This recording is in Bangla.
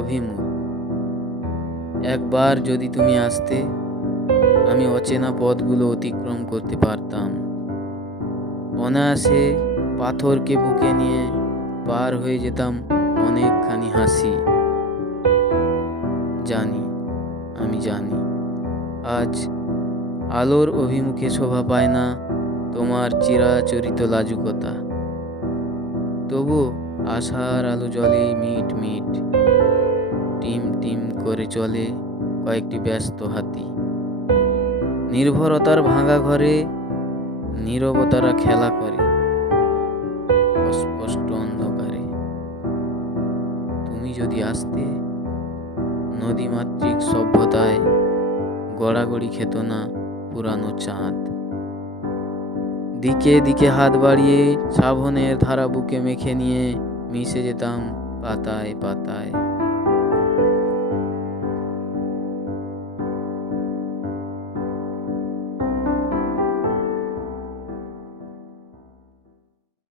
অভিমুখ একবার যদি তুমি আসতে, আমি অচেনা পথগুলো অতিক্রম করতে পারতাম। অনায়াসে পাথরকে বুকে নিয়ে পার হয়ে যেতাম অনেকখানি হাসি। জানি, আমি জানি, আজ আলোর অভিমুখে শোভা পায় না তোমার চিরাচরিত লাজুকতা। তবু আশার আলো জলে মিট মিট, টিম টিম করে চলে কয়েকটি ব্যস্ত হাতি। নির্ভরতার ভাঙা ঘরে নীরবতারা খেলা করে অস্পষ্ট অন্ধকারে। তুমি যদি আসতে নদীমাতৃক সভ্যতায় গড়াগড়ি খেত না পুরানো চাঁদ। দিকে দিকে হাত বাড়িয়ে শ্রাবণের ধারা বুকে মেখে নিয়ে मी से है पाताए पाताए